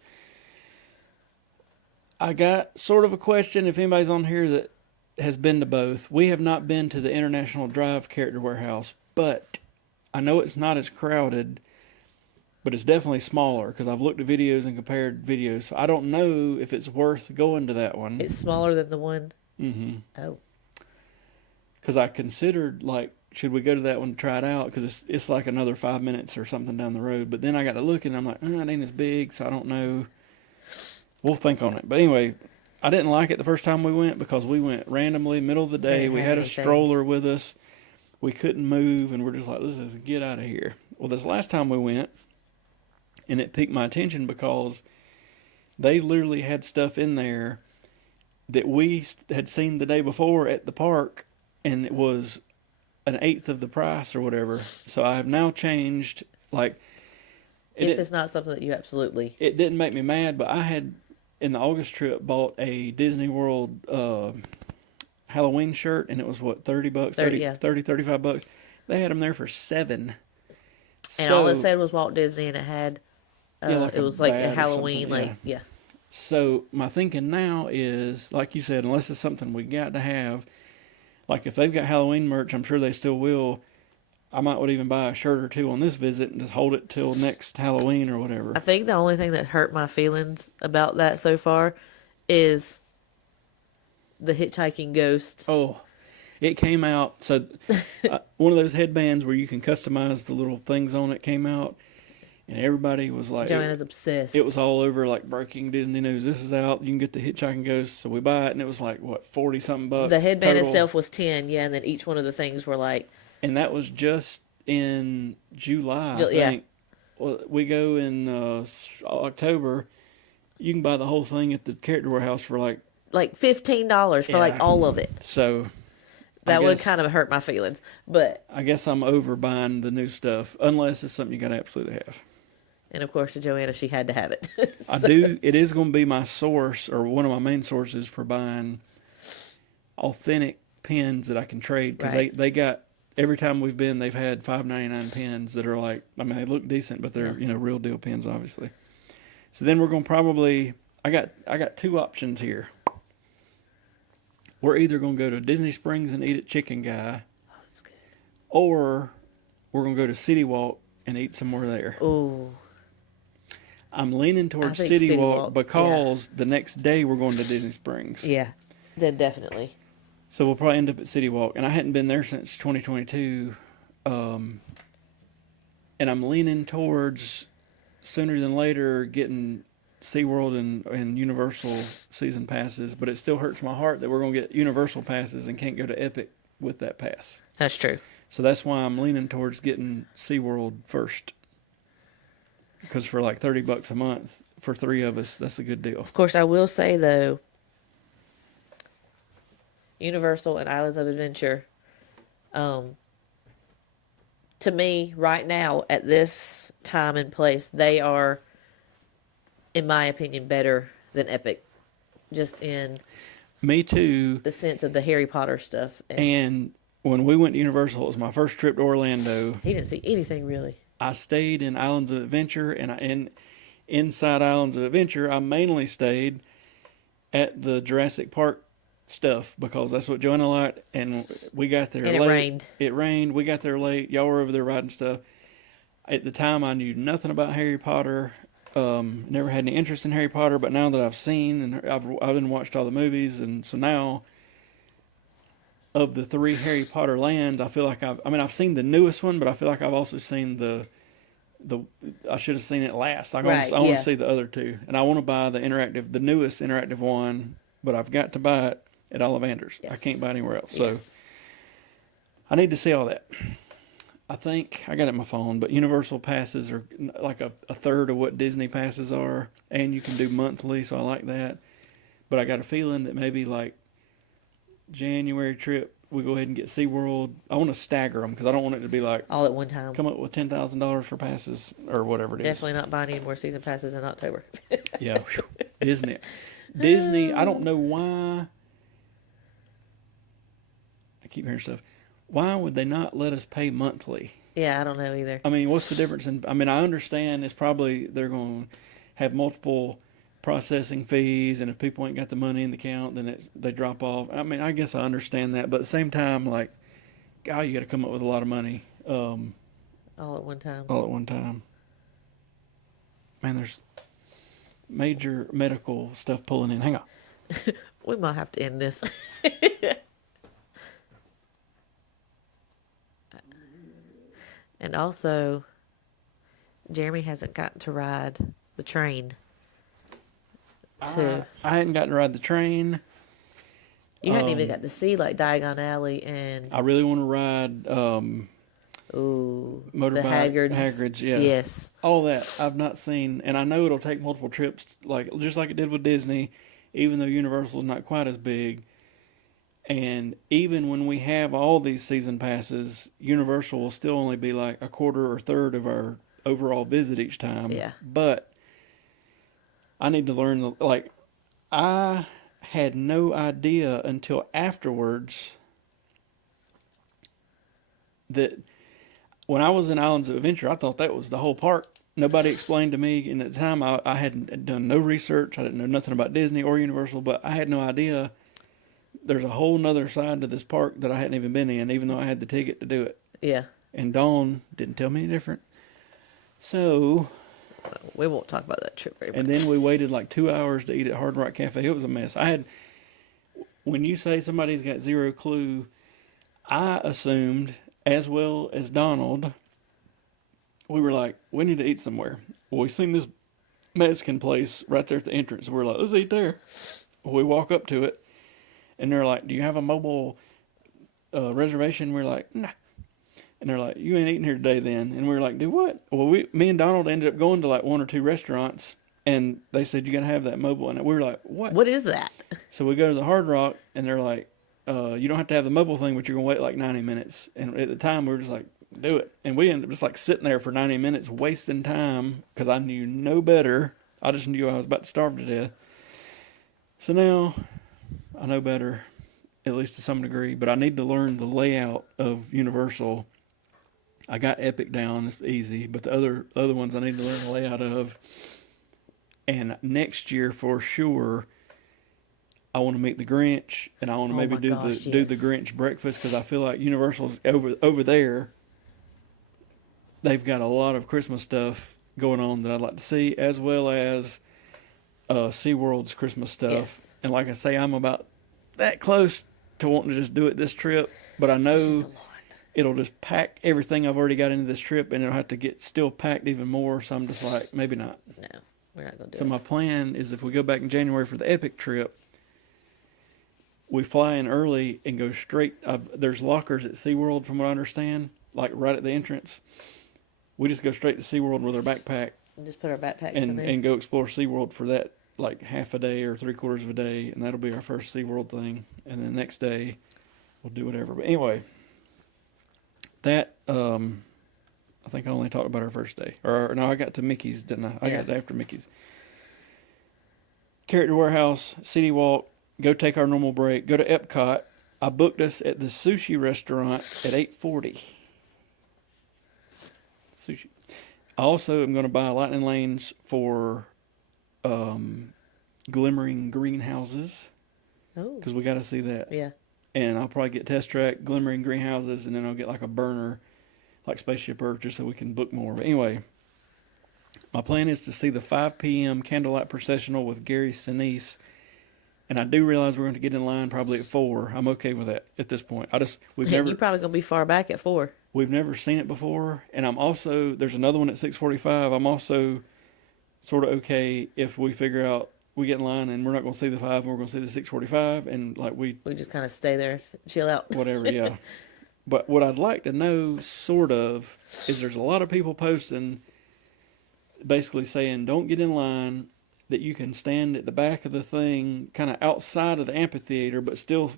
I got sort of a question if anybody's on here that has been to both. We have not been to the International Drive Character Warehouse, but I know it's not as crowded, but it's definitely smaller because I've looked at videos and compared videos. So I don't know if it's worth going to that one. It's smaller than the one? Mm-hmm. Oh. Because I considered, like, should we go to that one to try it out? Because it's like another 5 minutes or something down the road. But then I got to look and I'm like, it ain't as big, so I don't know. We'll think on it. But anyway, I didn't like it the first time we went because we went randomly, middle of the day. We had a stroller with us. We couldn't move, and we're just like, let's just get out of here. Well, this last time we went, and it piqued my attention because they literally had stuff in there that we had seen the day before at the park, and it was an eighth of the price or whatever. So I have now changed, like... If it's not something that you absolutely... It didn't make me mad, but I had, in the August trip, bought a Disney World Halloween shirt, and it was, what, $30? 30, 35 bucks. They had them there for $7. And all it said was Walt Disney, and it had... like it was like a Halloween, So my thinking now is, like you said, unless it's something we got to have, like if they've got Halloween merch, I'm sure they still will. I might would even buy a shirt or two on this visit and just hold it till next Halloween or whatever. I think the only thing that hurt my feelings about that so far is the hitchhiking ghost. Oh, it came out. So one of those headbands where you can customize the little things on it came out. And everybody was like... Joanna's obsessed. It was all over, like, breaking Disney news. This is out. You can get the Hitchhiking Ghost. So we buy it, and it was like, what, 40-something bucks? The headband total. itself was 10, and then each one of the things were like... And that was just in July, I think. Well, we go in October. You can buy the whole thing at the Character Warehouse for, like... Like $15 for, like, all of it. So... That would kind of hurt my feelings, but... I guess I'm over buying the new stuff, unless it's something you got to absolutely have. And, of course, to Joanna, she had to have it. So. I do. It is going to be my source, or one of my main sources for buying authentic pins that I can trade. Because they got, every time we've been, they've had $5.99 pins that are like, I mean, they look decent, but they're, real deal pins, obviously. So then we're going to probably, I got 2 options here. We're either going to go to Disney Springs and eat at Chicken Guy. Oh, it's good. Or we're going to go to City Walk and eat somewhere there. Ooh. I'm leaning towards City Walk because the next day we're going to Disney Springs. Yeah, then definitely. So we'll probably end up at City Walk. And I hadn't been there since 2022. And I'm leaning towards sooner than later getting SeaWorld and Universal season passes. But it still hurts my heart that we're going to get Universal passes and can't go to Epic with that pass. That's true. So that's why I'm leaning towards getting SeaWorld first. Because for like $30 a month for 3 of us, that's a good deal. Of course, I will say though, Universal and Islands of Adventure, to me right now at this time and place, they are, in my opinion, better than Epic. Just in me too. The sense of the Harry Potter stuff. And when we went to Universal, it was my first trip to Orlando. He didn't see anything really. I stayed in Islands of Adventure, and inside Islands of Adventure, I mainly stayed at the Jurassic Park stuff because that's what Joanna liked, and we got there late. It rained. It rained. We got there late. Y'all were over there riding stuff. At the time, I knew nothing about Harry Potter. Never had any interest in Harry Potter, but now that I've seen and I've been watched all the movies, and so now of the 3 Harry Potter lands, I feel like I've seen the newest one, but I feel like I've also seen the I should have seen it last. I want to see the other 2, and I want to buy the newest interactive one, but I've got to buy it at Ollivanders. Yes. I can't buy it anywhere else. So I need to see all that. I think I got it on my phone, but Universal passes are like a third of what Disney passes are, and you can do monthly, so I like that. But I got a feeling that maybe like January trip, we go ahead and get SeaWorld. I want to stagger them because I don't want it to be like all at one time. come up with $10,000 for passes or whatever it is. Definitely not buying any more season passes in October. Yeah, Disney. I don't know why. I keep hearing stuff. Why would they not let us pay monthly? Yeah, I don't know either. I mean, what's the difference in? I mean, I understand it's probably they're going to have multiple processing fees, and if people ain't got the money in the account, then they drop off. I mean, I guess I understand that, but at the same time, like, God, you got to come up with a lot of money. All at one time. All at one time. Man, there's major medical stuff pulling in. Hang on. We might have to end this. And also, Jeremy hasn't gotten to ride the train. I hadn't gotten to ride the train. You hadn't even got to see like Diagon Alley and. I really want to ride. Motorbike, the Hagrid's, yeah. Yes. All that I've not seen, and I know it'll take multiple trips, just like it did with Disney, even though Universal is not quite as big. And even when we have all these season passes, Universal will still only be like a quarter or third of our overall visit each time. Yeah. But I need to learn, I had no idea until afterwards that when I was in Islands of Adventure, I thought that was the whole park. Nobody explained to me, and at the time I hadn't done no research. I didn't know nothing about Disney or Universal, but I had no idea there's a whole nother side to this park that I hadn't even been in, even though I had the ticket to do it. Yeah. And Dawn didn't tell me any different. So we won't talk about that trip very much. And then we waited like 2 hours to eat at Hard Rock Cafe. It was a mess. When you say somebody's got zero clue, I assumed, as well as Donald, we were like, we need to eat somewhere. Well, we seen this Mexican place right there at the entrance. We're like, let's eat there. We walk up to it, and they're like, do you have a mobile reservation? We're like, nah. And they're like, you ain't eating here today then. And we're like, do what? Well, me and Donald ended up going to like one or two restaurants, and they said, you got to have that mobile. And we were like, what? What is that? So we go to the Hard Rock, and they're like, you don't have to have the mobile thing, but you're going to wait like 90 minutes. And at the time, we were just like, do it. And we ended up just like sitting there for 90 minutes, wasting time, because I knew no better. I just knew I was about to starve to death. So now I know better, at least to some degree, but I need to learn the layout of Universal. I got Epic down, it's easy, but the other ones I need to learn the layout of. And next year, for sure, I want to meet the Grinch, and I want to maybe do the Grinch breakfast, because I feel like Universal's over there. They've got a lot of Christmas stuff going on that I'd like to see, as well as SeaWorld's Christmas stuff. Yes. And like I say, I'm about that close to wanting to just do it this trip, but I know it'll just pack everything I've already got into this trip, and it'll have to get still packed even more, so I'm just like, maybe not. No, we're not going to do it. So my plan is, if we go back in January for the Epic trip, we fly in early and go straight. There's lockers at SeaWorld, from what I understand, like right at the entrance. We just go straight to SeaWorld with our backpack. And just put our backpacks in there. And go explore SeaWorld for that, like half a day or 3/4 of a day, and that'll be our first SeaWorld thing. And then next day, we'll do whatever. But anyway, that, I think I only talked about our first day. Or no, I got to Mickey's, didn't I? I got to after Mickey's. Character Warehouse, City Walk, go take our normal break, go to EPCOT. I booked us at the sushi restaurant at 8:40. Sushi. I also am going to buy lightning lanes for glimmering greenhouses. Oh. Because we got to see that. Yeah. And I'll probably get test track glimmering greenhouses, and then I'll get like a burner, like Spaceship Earth, just so we can book more. But anyway, my plan is to see the 5 p.m. candlelight processional with Gary Sinise. And I do realize we're going to get in line probably at 4. I'm okay with that at this point. You're probably going to be far back at 4. We've never seen it before, and there's another one at 6:45. I'm also sort of okay if we figure out we get in line and we're not going to see the 5 and we're going to see the 6:45, and like we just kind of stay there, chill out. Whatever, yeah. But what I'd like to know, sort of, is there's a lot of people posting basically saying don't get in line, that you can stand at the back of the thing, kind of outside of the amphitheater, but still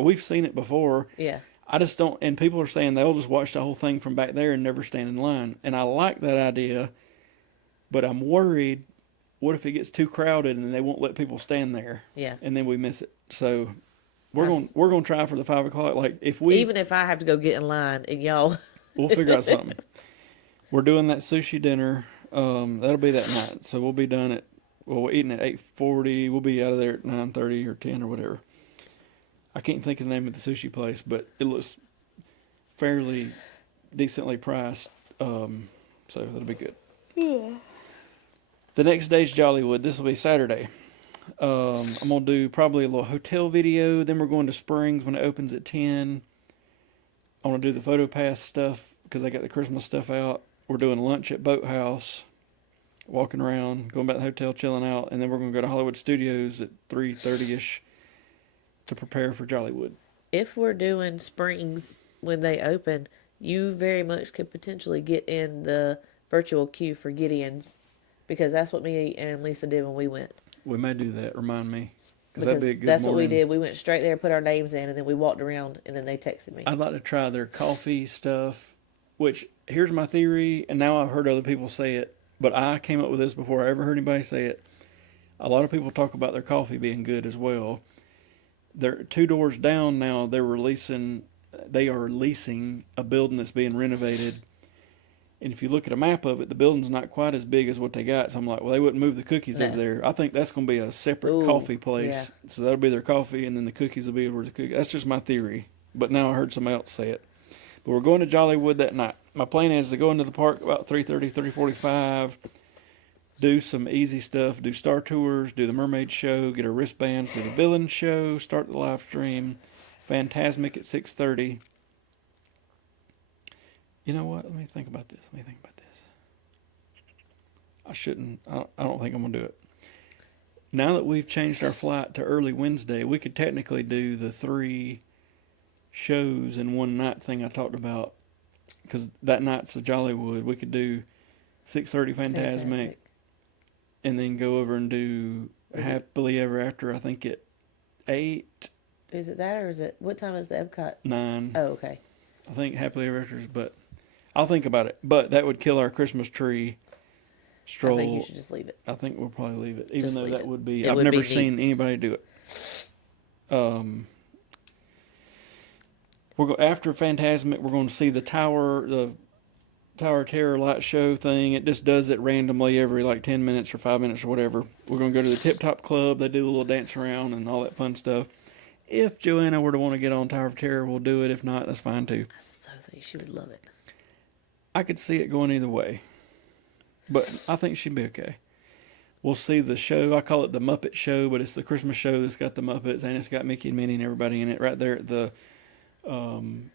we've seen it before. Yeah. I just don't, and people are saying they'll just watch the whole thing from back there and never stand in line. And I like that idea, but I'm worried, what if it gets too crowded and they won't let people stand there? Yeah. And then we miss it. So we're going to try for the 5 o'clock. Like even if I have to go get in line and y'all, we'll figure out something. We're doing that sushi dinner. That'll be that night. So we'll be done we're eating at 8:40. We'll be out of there at 9:30 or 10 or whatever. I can't think of the name of the sushi place, but it looks fairly decently priced. So that'll be good. Yeah. The next day's Jollywood. This will be Saturday. I'm going to do probably a little hotel video. Then we're going to Springs when it opens at 10. I want to do the photo pass stuff because I got the Christmas stuff out. We're doing lunch at Boathouse, walking around, going back to the hotel, chilling out, and then we're going to go to Hollywood Studios at 3:30ish to prepare for Jollywood. If we're doing Springs when they open, you very much could potentially get in the virtual queue for Gideon's, because that's what me and Lisa did when we went. We may do that. Remind me. Because that'd be a good that's morning. what we did. We went straight there, put our names in, and then we walked around, and then they texted me. I'd like to try their coffee stuff, which, here's my theory, and now I've heard other people say it, but I came up with this before I ever heard anybody say it. A lot of people talk about their coffee being good as well. They're 2 doors down now. They are leasing a building that's being renovated. And if you look at a map of it, the building's not quite as big as what they got. So I'm like, well, they wouldn't move the cookies over there. I think that's going to be a separate coffee place. Yeah. So that'll be their coffee, and then the cookies will be over the cookies. That's just my theory. But now I heard somebody else say it. But we're going to Jollywood that night. My plan is to go into the park about 3:30, 3:45, do some easy stuff, do Star Tours, do the Mermaid Show, get our wristbands, do the Villain Show, start the live stream, Phantasmic at 6:30. You know what? Let me think about this. I don't think I'm going to do it. Now that we've changed our flight to early Wednesday, we could technically do the 3 shows in one night thing I talked about. Because that night's the Jollywood. We could do 6:30 Phantasmic. And then go over and do Happily Ever After, I think at 8. Is it that, or is it, what time is the EPCOT? 9. Oh, okay. I think Happily Ever After, but I'll think about it. But that would kill our Christmas tree stroll. I think you should just leave it. I think we'll probably leave it, even though that would be, I've never seen anybody do it. After Phantasmic, we're going to see the Tower of Terror light show thing. It just does it randomly every like 10 minutes or 5 minutes or whatever. We're going to go to the Tip Top Club. They do a little dance around and all that fun stuff. If Joanna were to want to get on Tower of Terror, we'll do it. If not, that's fine too. I so think she would love it. I could see it going either way, but I think she'd be okay. We'll see the show. I call it the Muppet Show, but it's the Christmas show that's got the Muppets and it's got Mickey and Minnie and everybody in it right there at the Beauty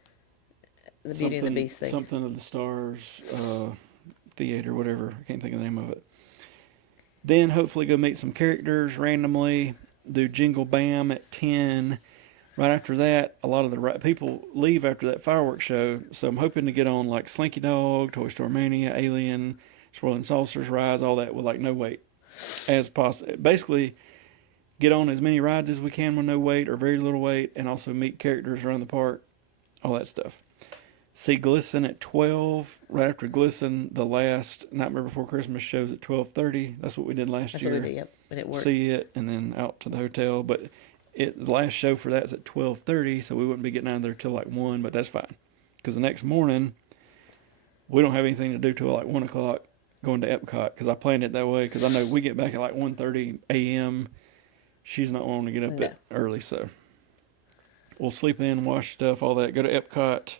and the Beast thing. Something of the Stars theater, whatever. I can't think of the name of it. Then hopefully go meet some characters randomly. Do Jingle Bam at 10. Right after that, a lot of the people leave after that fireworks show. So I'm hoping to get on like Slinky Dog, Toy Story Mania, Alien, Swirling Saucers rides, all that with like no wait as possible. Basically, get on as many rides as we can with no wait or very little wait, and also meet characters around the park, all that stuff. See Glisten at 12. Right after Glisten, the last Nightmare Before Christmas shows at 12:30. That's what we did last year. That's what we did, yep. And it worked. See it, and then out to the hotel. But the last show for that is at 12:30, so we wouldn't be getting out of there till like 1, but that's fine. Because the next morning, we don't have anything to do till like 1 o'clock going to EPCOT, because I planned it that way, because I know we get back at like 1:30 a.m. She's not wanting to get up that early, so we'll sleep in, wash stuff, all that, go to EPCOT,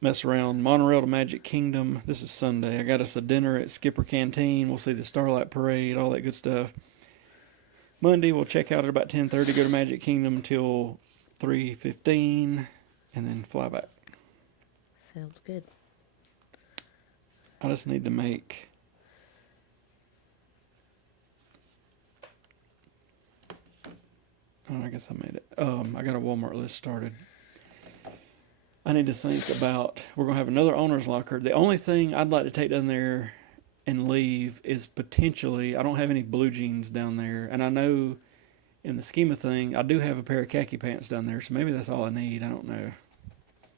mess around. Monorail to Magic Kingdom. This is Sunday. I got us a dinner at Skipper Canteen. We'll see the Starlight Parade, all that good stuff. Monday, we'll check out at about 10:30, go to Magic Kingdom until 3:15, and then fly back. Sounds good. I just need to make... Oh, I guess I made it. I got a Walmart list started. I need to think about... We're going to have another owner's locker. The only thing I'd like to take down there and leave is potentially... I don't have any blue jeans down there. And I know in the scheme of thing, I do have a pair of khaki pants down there, so maybe that's all I need. I don't know.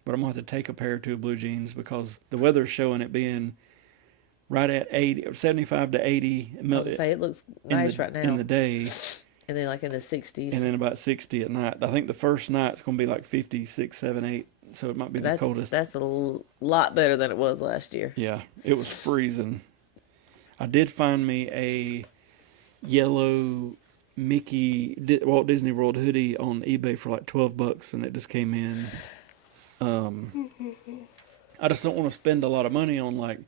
But I'm going to have to take a pair or two of blue jeans because the weather's showing it being right at 80, 75 to 80. I was say it looks nice right now. In the day. And then like in the 60s. And then about 60 at night. I think the first night's going to be like 56, 7, 8. So it might be the coldest. That's a lot better than it was last year. Yeah, it was freezing. I did find me a yellow Mickey Walt Disney World hoodie on eBay for like $12, and it just came in. I just don't want to spend a lot of money on like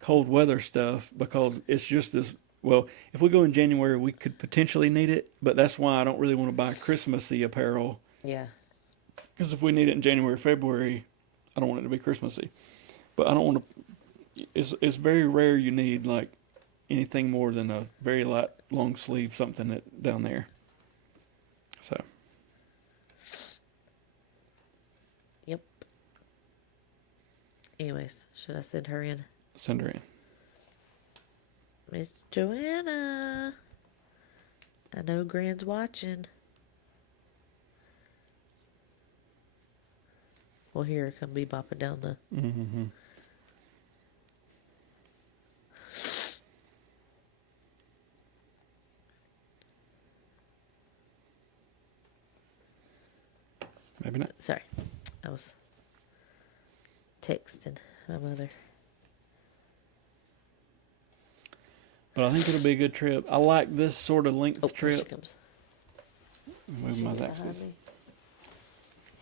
cold weather stuff because it's just this. Well, if we go in January, we could potentially need it, but that's why I don't really want to buy Christmassy apparel. Yeah. Because if we need it in January, February, I don't want it to be Christmassy. But I don't want to. It's very rare you need like anything more than a very light long sleeve something down there. So. Yep. Anyways, should I send her in? Send her in. Miss Joanna. I know Gran's watching. We'll hear her come bebopping down the... Mm-hmm. Maybe not. Sorry. I was texting my mother. But I think it'll be a good trip. I like this sort of length trip. Here she comes. Move my axis.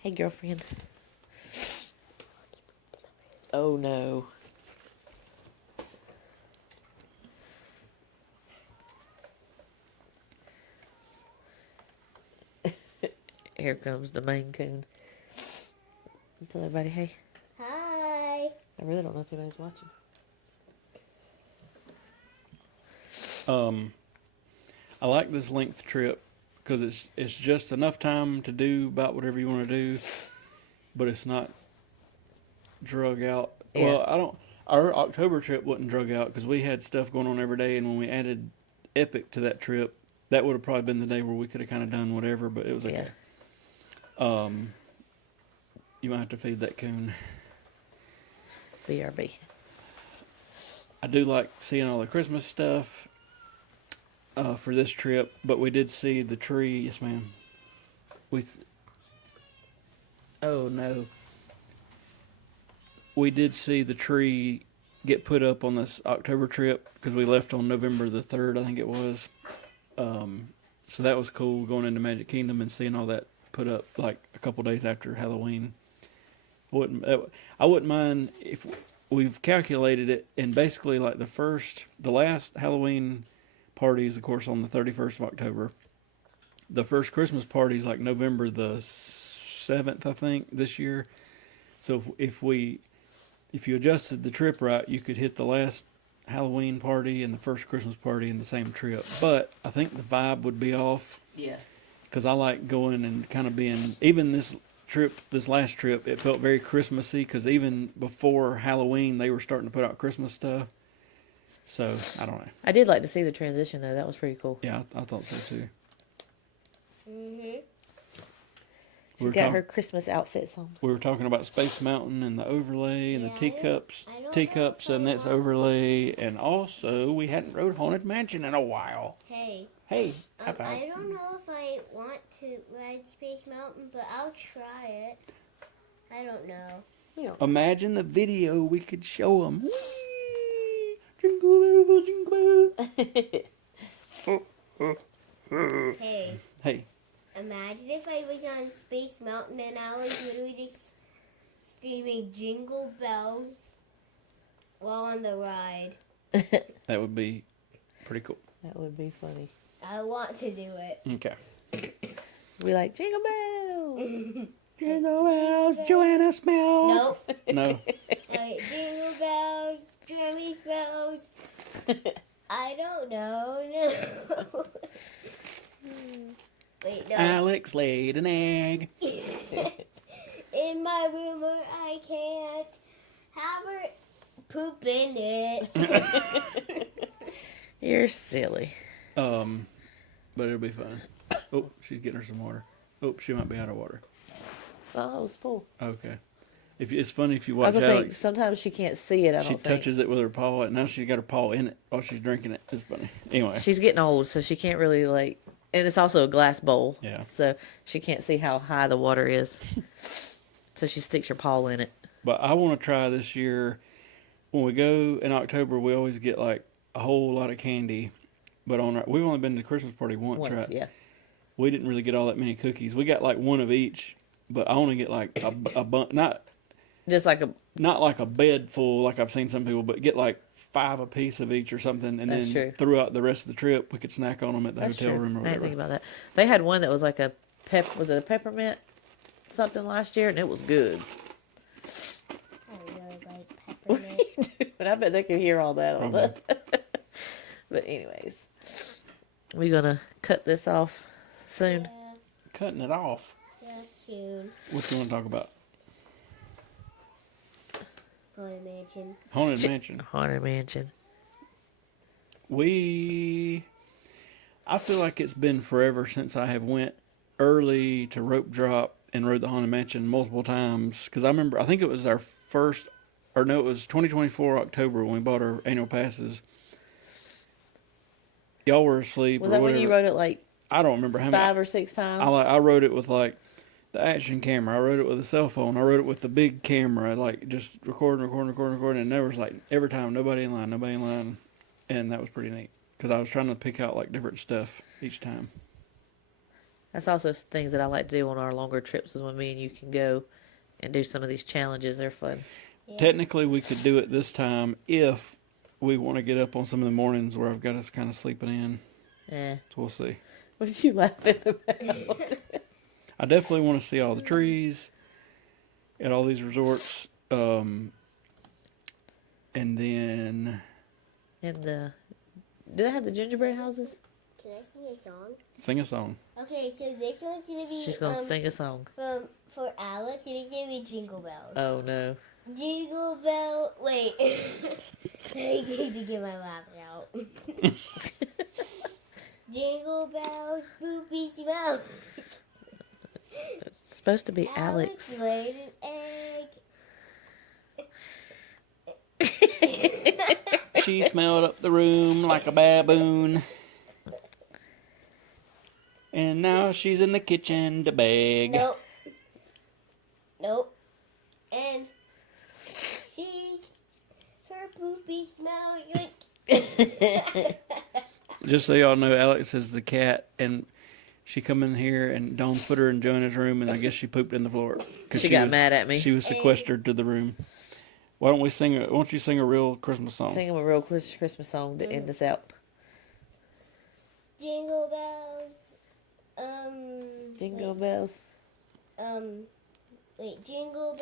Hey, girlfriend. Oh, no. Here comes the Maine Coon. Tell everybody, hey. Hi. I really don't know if anybody's watching. I like this length trip because it's just enough time to do about whatever you want to do, but it's not drug out. Yeah. Well, our October trip wasn't drug out because we had stuff going on every day, and when we added Epic to that trip, that would have probably been the day where we could have kind of done whatever, but it was okay. Yeah. You might have to feed that coon. BRB. I do like seeing all the Christmas stuff for this trip, but we did see the tree. Yes, ma'am. Oh no. We did see the tree get put up on this October trip because we left on November the 3rd, I think it was. So that was cool going into Magic Kingdom and seeing all that put up like a couple days after Halloween. I wouldn't mind if we've calculated it, and basically like the last Halloween party is of course on the 31st of October. The first Christmas party is like November the 7th, I think, this year. So if you adjusted the trip right, you could hit the last Halloween party and the first Christmas party in the same trip. But I think the vibe would be off. Yeah. Because I like going and kind of being, even this last trip, it felt very Christmassy because even before Halloween, they were starting to put out Christmas stuff. So, I don't know. I did like to see the transition, though. That was pretty cool. Yeah, I thought so, too. Mm-hmm. She's got her Christmas outfits on. We were talking about Space Mountain and the overlay and the teacups and that's overlay. And also, we hadn't rode Haunted Mansion in a while. Hey. Hey, I don't know if I want to ride Space Mountain, but I'll try it. I don't know. Imagine the video we could show them. Jingle bells, jingle bells. Hey. Imagine if I was on Space Mountain and I was literally just screaming jingle bells while on the ride. That would be pretty cool. That would be funny. I want to do it. Okay. We like jingle bells. Jingle bells, Joanna smells. Nope. No. Like jingle bells, Jeremy's bells. I don't know. No. Wait, no. Alex laid an egg. In my room where I can't have her poop in it. You're silly. But it'll be fun. Oh, she's getting her some water. Oh, she might be out of water. Oh, it was full. Okay. It's funny if you I watch was gonna think Alex. sometimes she can't see it. I She don't think touches it with her paw, and now she's got her paw in it while she's drinking it. It's funny. Anyway. she's getting old, so she can't really like. And it's also a glass bowl. Yeah. So she can't see how high the water is. So she sticks her paw in it. But I want to try this year. When we go in October, we always get like a whole lot of candy. But we've only been to the Christmas party once, right? Yeah. We didn't really get all that many cookies. We got like one of each, but I only get like a bunch. Just like a. Not like a bed full, like I've seen some people, but get like 5 a piece of each or something, and That's then true. throughout the rest of the trip, we could snack on them at the That's hotel true. room or I whatever. didn't think about that. They had one that was like a was it a peppermint something last year, and it was good. I really like peppermint. But I bet they could hear all that on the. But anyways, we're gonna cut this off soon. Yeah, Cutting it off. yeah, soon. What you want to talk about? Haunted Mansion. Haunted Mansion. Haunted Mansion. I feel like it's been forever since I have went early to rope drop and rode the Haunted Mansion multiple times. Because I think it was our first, or no, it was 2024 October when we bought our annual passes. Y'all were asleep. Was or that when you whatever. rode it like I don't remember how many. 5 or 6 times? I rode it with like the action camera. I rode it with a cell phone. I rode it with the big camera, like just recording. And there was like every time nobody in line. And that was pretty neat because I was trying to pick out like different stuff each time. That's also things that I like to do on our longer trips is when me and you can go and do some of these challenges. They're fun. Yeah. Technically, we could do it this time if we want to get up on some of the mornings where I've got us kind of sleeping in. Yeah. So we'll see. What did you laughing about? I definitely want to see all the trees at all these resorts. And then And do they have the gingerbread houses? Can I sing a song? sing a song. Okay, so this one's gonna be She's gonna sing a song. for Alex, and it's gonna be Jingle Bells. Oh no. Jingle Bell. Wait, I need to get my laugh out. Jingle bells, boopy smells. It's supposed to be Alex. laid an egg. She smelled up the room like a baboon. And now she's in the kitchen to beg. Nope. And her poopy smells like. Just so y'all know, Alex is the cat, and she come in here, and Dawn put her in Jonah's room, and I guess she pooped in the floor. She got mad at me. She was sequestered to the room. Why don't you sing a real Christmas song? Sing him a real Christmas song to end us out. Jingle bells. Jingle bells. Jingle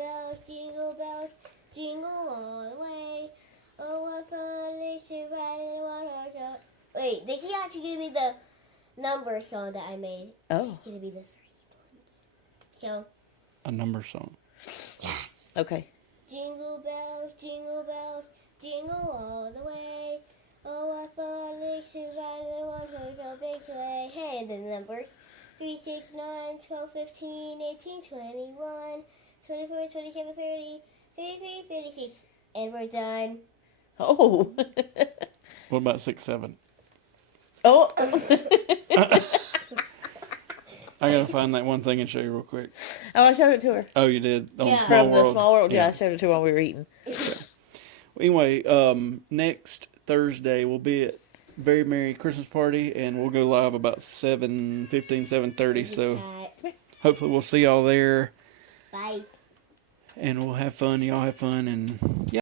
bells, jingle all the way. Oh, what fun it is to ride in one horse open. Wait, this is actually gonna be the number song that I made. Oh. It's gonna be the first ones. So. A number song. Yes. Okay. Jingle bells, jingle all the way. Oh, what fun it is to ride in one horse open sleigh. Hey, and the numbers. 3, 6, 9, 12, 15, 18, 21, 24, 27, 30, 33, 36. And we're done. Oh. What about 6, 7? Oh. I gotta find that one thing and show you real quick. Oh, I showed it to her. Oh, you did? On Yeah. Small From World. the Small World. Yeah, I showed it to her while we were eating. Anyway, next Thursday we'll be at Very Merry Christmas Party, and we'll go live about 7:15, 7:30. So hopefully we'll see y'all there, Bye. and we'll have fun. Y'all have fun, and yeah.